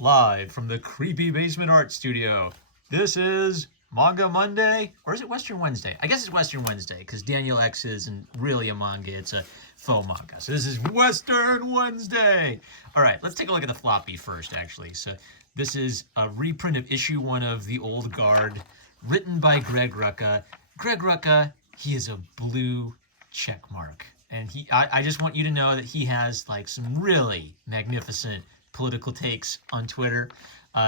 live from the creepy basement art studio. This is Manga Monday, or is it Western Wednesday? I guess it's Western Wednesday because Daniel X isn't really a manga, it's a faux manga. So this is Western Wednesday. All right, let's take a look at the floppy first, actually. So this is a reprint of issue 1 of The Old Guard, written by Greg Rucka. Greg Rucka, he is a blue check mark. And I just want you to know that he has like some really magnificent political takes on Twitter.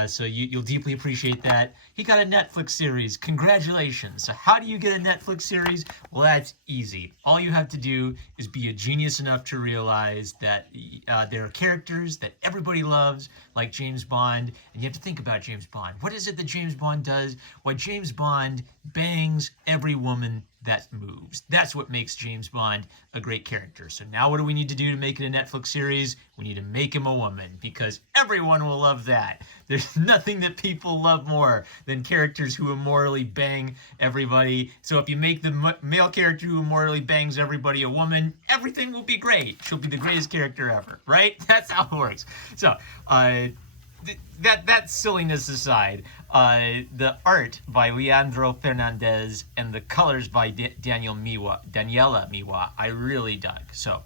So you'll deeply appreciate that. He got a Netflix series. Congratulations. So how do you get a Netflix series? Well, that's easy. All you have to do is be a genius enough to realize that there are characters that everybody loves, like James Bond, and you have to think about James Bond. What is it that James Bond does? Well, James Bond bangs every woman that moves. That's what makes James Bond a great character. So now what do we need to do to make it a Netflix series? We need to make him a woman, because everyone will love that. There's nothing that people love more than characters who immorally bang everybody. So if you make the male character who immorally bangs everybody a woman, everything will be great. She'll be the greatest character ever, right? That's how it works. So, that silliness aside, the art by Leandro Fernandez and the colors by Daniela Miwa, I really dug. So,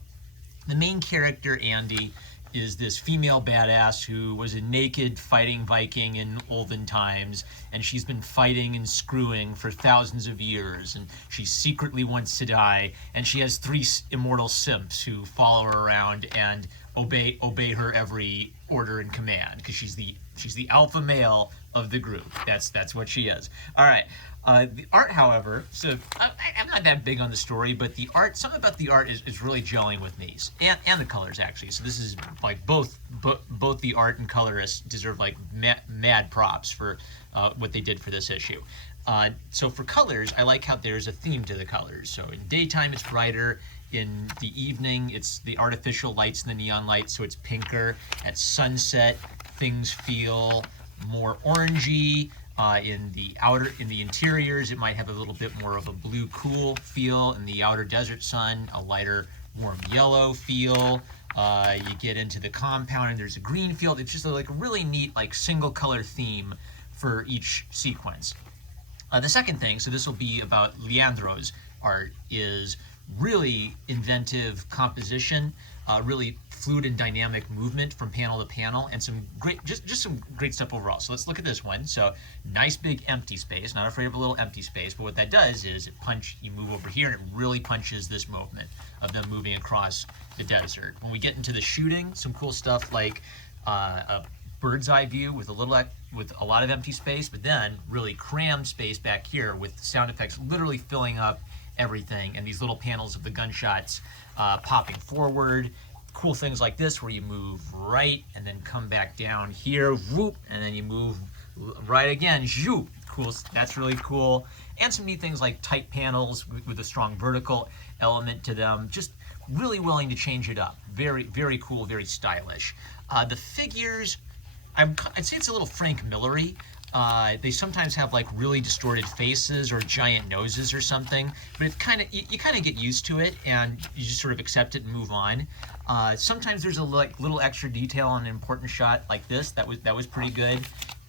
the main character, Andy, is this female badass who was a naked fighting Viking in olden times, and she's been fighting and screwing for thousands of years, and she secretly wants to die, and she has 3 immortal simps who follow her around and obey her every order and command, because she's the alpha male of the group. That's what she is. All right. The art, however, so I'm not that big on the story, but the art, something about the art is really gelling with me, and the colors actually. So this is like both the art and colorists deserve like mad props for what they did for this issue. So for colors, I like how there's a theme to the colors. So in daytime, it's brighter. In the evening, it's the artificial lights and the neon lights, so it's pinker. At sunset, things feel more orangey. In the interiors, it might have a little bit more of a blue cool feel. In the outer desert sun, a lighter warm yellow feel. You get into the compound and there's a green field. It's just like a really neat like single color theme for each sequence. The second thing, so this will be about Leandro's art, is really inventive composition, really fluid and dynamic movement from panel to panel, and some great, just some great stuff overall. So let's look at this one. So nice big empty space, not afraid of a little empty space, but what that does is you move over here and it really punches this movement of them moving across the desert. When we get into the shooting, some cool stuff like a bird's eye view with a lot of empty space, but then really crammed space back here with sound effects literally filling up everything, and these little panels of the gunshots popping forward. Cool things like this where you move right and then come back down here, whoop, and then you move right again, zoop. Cool, that's really cool. And some neat things like tight panels with a strong vertical element to them. Just really willing to change it up. Very, very cool, very stylish. The figures, I'd say it's a little Frank Miller-y. They sometimes have like really distorted faces or giant noses or something, but it you kind of get used to it and you just sort of accept it and move on. Sometimes there's a little extra detail on an important shot like this that was pretty good.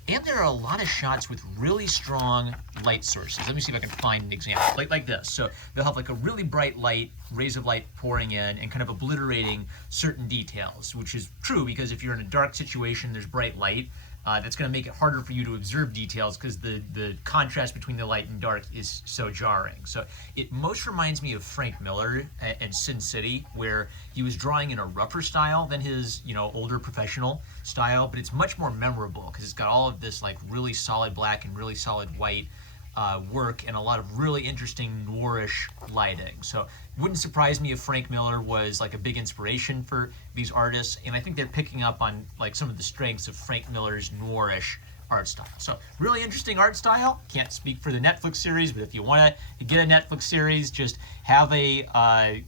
And there are a lot of shots with really strong light sources. Let me see if I can find an example. Like this. So they'll have like a really bright light, rays of light pouring in and kind of obliterating certain details, which is true because if you're in a dark situation, there's bright light. That's going to make it harder for you to observe details because the contrast between the light and dark is so jarring. So it most reminds me of Frank Miller and Sin City, where he was drawing in a rougher style than his older professional style, but it's much more memorable because it's got all of this like really solid black and really solid white work and a lot of really interesting noirish lighting. So it wouldn't surprise me if Frank Miller was like a big inspiration for these artists, and I think they're picking up on like some of the strengths of Frank Miller's noirish art style. So really interesting art style. Can't speak for the Netflix series, but if you want to get a Netflix series, just have a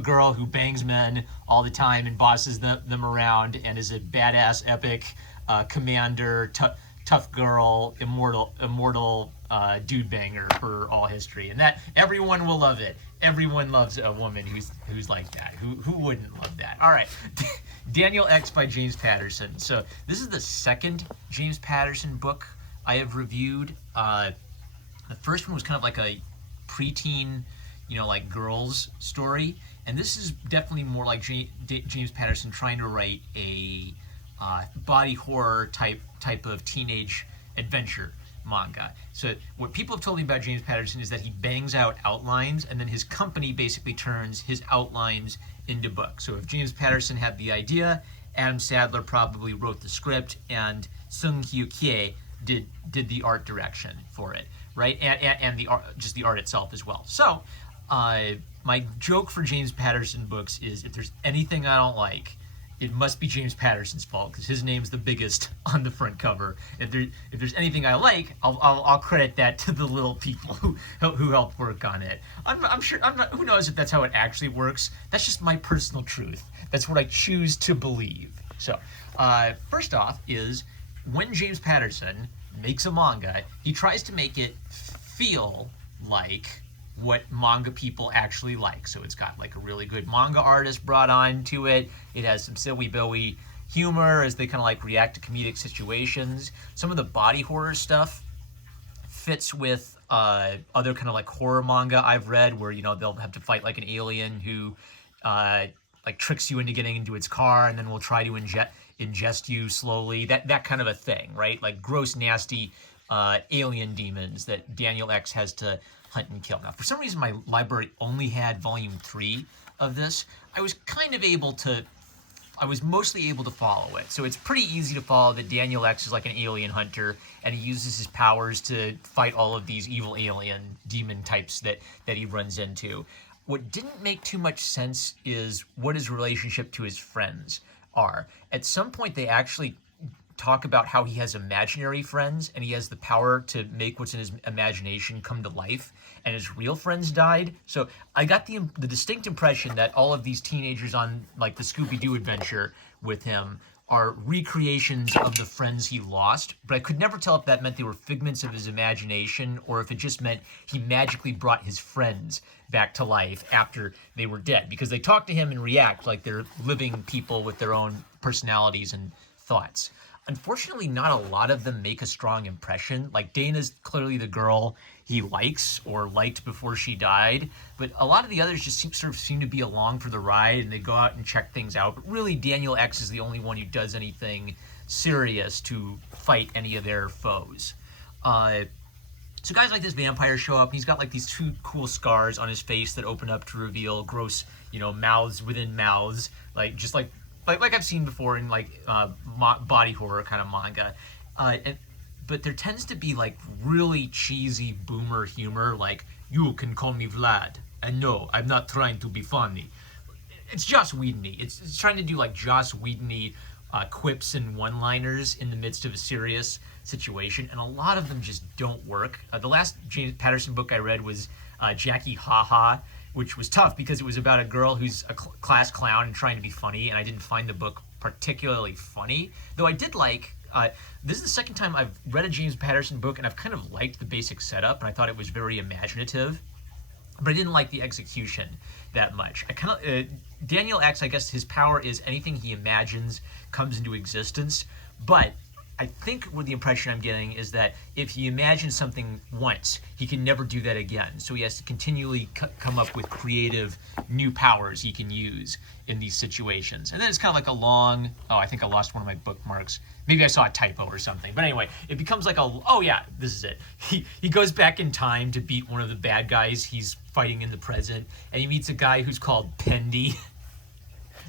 girl who bangs men all the time and bosses them around and is a badass epic commander, tough girl, immortal dude banger for all history, and that everyone will love it. Everyone loves a woman who's like that. Who wouldn't love that? All right, Daniel X by James Patterson. So this is the second James Patterson book I have reviewed. The first one was kind of like a preteen, like girls story, and this is definitely more like James Patterson trying to write a body horror type of teenage adventure manga. So what people have told me about James Patterson is that he bangs out outlines, and then his company basically turns his outlines into books. So if James Patterson had the idea, Adam Sadler probably wrote the script, and Sung Hyo Kye did the art direction for it, right? And the art, just the art itself as well. So my joke for James Patterson books is, if there's anything I don't like, it must be James Patterson's fault, because his name's the biggest on the front cover. If there's anything I like, I'll credit that to the little people who helped work on it. I'm sure. Who knows if that's how it actually works? That's just my personal truth. That's what I choose to believe. So, first off is, when James Patterson makes a manga, he tries to make it feel like what manga people actually like. So it's got like a really good manga artist brought on to it. It has some silly billy humor as they kind of like react to comedic situations. Some of the body horror stuff fits with other kind of like horror manga I've read, where they'll have to fight like an alien who like tricks you into getting into its car and then will try to ingest you slowly. That kind of a thing, right? Like gross, nasty alien demons that Daniel X has to hunt and kill. Now, for some reason, my library only had volume 3 of this. I was mostly able to follow it. So it's pretty easy to follow that Daniel X is like an alien hunter, and he uses his powers to fight all of these evil alien demon types that he runs into. What didn't make too much sense is what his relationship to his friends are. At some point, they actually talk about how he has imaginary friends, and he has the power to make what's in his imagination come to life, and his real friends died. So I got the distinct impression that all of these teenagers on like the Scooby-Doo adventure with him are recreations of the friends he lost, but I could never tell if that meant they were figments of his imagination or if it just meant he magically brought his friends back to life after they were dead, because they talk to him and react like they're living people with their own personalities and thoughts. Unfortunately, not a lot of them make a strong impression. Like Dana's clearly the girl he likes or liked before she died, but a lot of the others just seem to be along for the ride, and they go out and check things out. But really, Daniel X is the only one who does anything serious to fight any of their foes. So guys like this vampire show up, and he's got like these 2 cool scars on his face that open up to reveal gross, mouths within mouths, like I've seen before in like body horror kind of manga, but there tends to be like really cheesy boomer humor, like, "You can call me Vlad, and no, I'm not trying to be funny." It's Joss Whedon-y. It's trying to do like Joss Whedon-y quips and one-liners in the midst of a serious situation, and a lot of them just don't work. The last James Patterson book I read was Jackie Ha, which was tough because it was about a girl who's a class clown and trying to be funny, and I didn't find the book particularly funny. Though I did like, this is the second time I've read a James Patterson book, and I've kind of liked the basic setup, and I thought it was very imaginative, but I didn't like the execution that much. Daniel X, I guess his power is anything he imagines comes into existence, but I think what the impression I'm getting is that if he imagines something once, he can never do that again. So he has to continually come up with creative new powers he can use in these situations. And then it's kind of like a long, I think I lost one of my bookmarks. Maybe I saw a typo or something. But anyway, it becomes like this is it. He goes back in time to beat one of the bad guys he's fighting in the present, and he meets a guy who's called Pendy.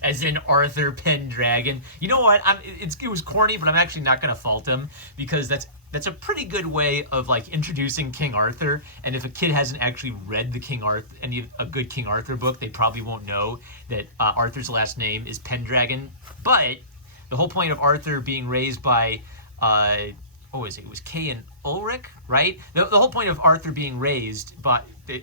As in Arthur Pendragon. You know what? It was corny, but I'm actually not going to fault him, because that's a pretty good way of like introducing King Arthur. And if a kid hasn't actually read a good King Arthur book, they probably won't know that Arthur's last name is Pendragon. But the whole point of Arthur being raised by what was it? It was Kay and Ulrich, right? The whole point of Arthur being raised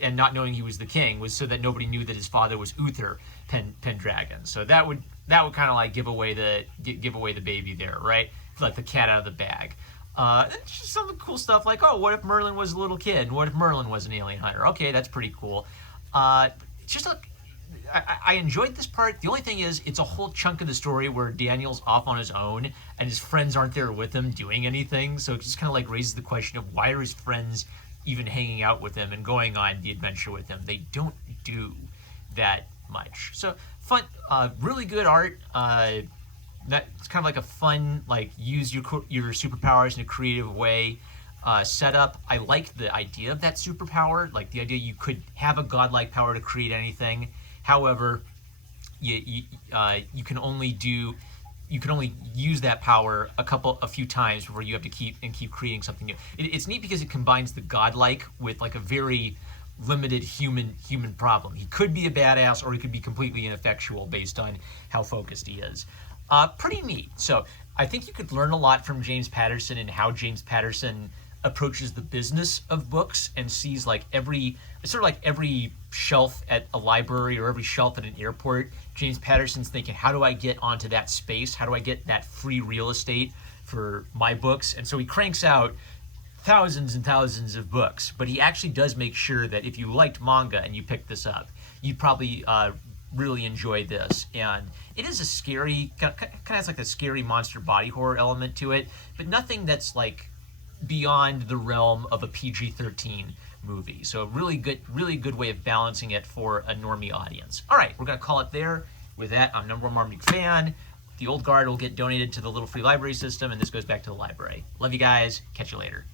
and not knowing he was the king was so that nobody knew that his father was Uther Pendragon. So that would kind of like give away the baby there, right? Like the cat out of the bag. Just some cool stuff like, oh, what if Merlin was a little kid? What if Merlin was an alien hunter? Okay, that's pretty cool. It's just a, I enjoyed this part. The only thing is, it's a whole chunk of the story where Daniel's off on his own and his friends aren't there with him doing anything. So it just kind of like raises the question of why are his friends even hanging out with him and going on the adventure with him? They don't do that much. So fun, really good art. It's kind of like a fun, like use your superpowers in a creative way. Setup. I like the idea of that superpower, like the idea you could have a godlike power to create anything. However, you can only use that power a few times before you have to keep creating something new. It's neat because it combines the godlike with like a very limited human problem. He could be a badass or he could be completely ineffectual based on how focused he is. Pretty neat. So I think you could learn a lot from James Patterson and how James Patterson approaches the business of books and sees like every shelf at a library or every shelf at an airport. James Patterson's thinking, how do I get onto that space? How do I get that free real estate for my books? And so he cranks out thousands and thousands of books, but he actually does make sure that if you liked manga and you picked this up, you'd probably really enjoy this. And it is a scary, kind of has like a scary monster body horror element to it, but nothing that's like beyond the realm of a PG-13 movie. So really good way of balancing it for a normie audience. All right, we're gonna call it there. With that, I'm number one Marmaduke fan. The old guard will get donated to the little free library system, and this goes back to the library. Love you guys. Catch you later.